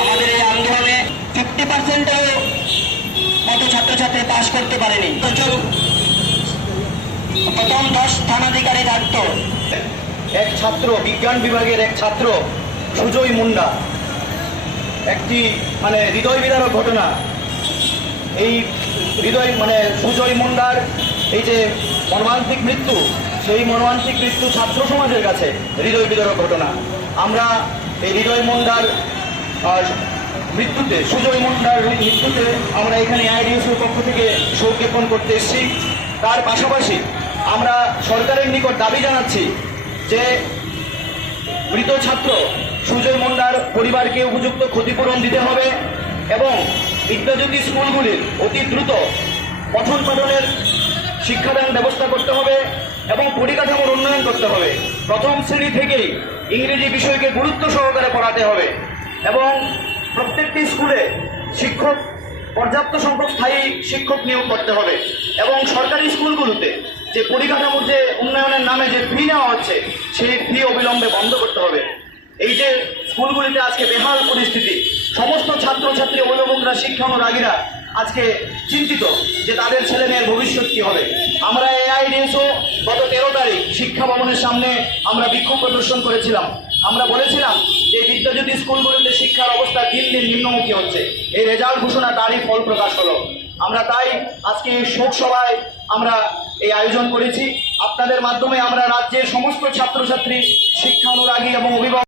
আমাদের এই আন্দোলনে ফিফটি পার্সেন্টেরও মতো ছাত্রছাত্রী পাশ করতে পারেনি। প্রচুর প্রথম দশ স্থানাধিকারী থাকতো। এক ছাত্র, বিজ্ঞান বিভাগের এক ছাত্র, সুজয় মুন্ডা। একটি মানে হৃদয় বিদারক ঘটনা। এই হৃদয় মানে সুজয় মুন্ডার এই যে মর্মান্তিক মৃত্যু সেই মর্মান্তিক মৃত্যু ছাত্র সমাজের কাছে হৃদয় বিদারক ঘটনা। আমরা এই হৃদয় মুন্ডার মৃত্যুতে, সুজয় মুন্ডার মৃত্যুতে আমরা এখানে আইডিএসির পক্ষ থেকে শোক জ্ঞাপন করতে এসেছি। তার পাশাপাশি আমরা সরকারের নিকট দাবি জানাচ্ছি যে মৃত ছাত্র সুজয় মুন্ডার পরিবারকে উপযুক্ত ক্ষতিপূরণ দিতে হবে এবং বিদ্যাজ্যোতি স্কুলগুলির অতি দ্রুত পঠন পাঠনের শিক্ষাদান ব্যবস্থা করতে হবে। করতে হবে। প্রথম শ্রেণি থেকেই ইংরেজি বিষয়কে গুরুত্ব সহকারে পড়াতে হবে এবং প্রত্যেকটি স্কুলে শিক্ষক, পর্যাপ্ত সংখ্যক স্থায়ী শিক্ষক নিয়োগ করতে হবে এবং সরকারি স্কুলগুলোতে যে পরিকাঠামোর যে উন্নয়নের নামে যে ফি নেওয়া হচ্ছে, সেই ফি অবিলম্বে বন্ধ করতে হবে। এই যে স্কুলগুলিতে আজকে বেহাল পরিস্থিতি, সমস্ত ছাত্রছাত্রী অভিভাবকরা শিক্ষানুরাগীরা আজকে চিন্তিত যে তাদের ছেলে মেয়ের ভবিষ্যৎ কি হবে। আমরা শিক্ষা ভবনের সামনে আমরা বিক্ষোভ প্রদর্শন করেছিলাম। আমরা বলেছিলাম যে বিদ্যাজ্যোতি স্কুলগুলিতে শিক্ষার অবস্থা দিন দিন নিম্নমুখী হচ্ছে। এই রেজাল্ট ঘোষণা তারই ফল প্রকাশ হলো। আমরা তাই আজকে এই শোক সভায় আমরা এই আয়োজন করেছি। আপনাদের মাধ্যমে আমরা রাজ্যের সমস্ত ছাত্রছাত্রী, শিক্ষা অনুরাগী এবং অভিভাবক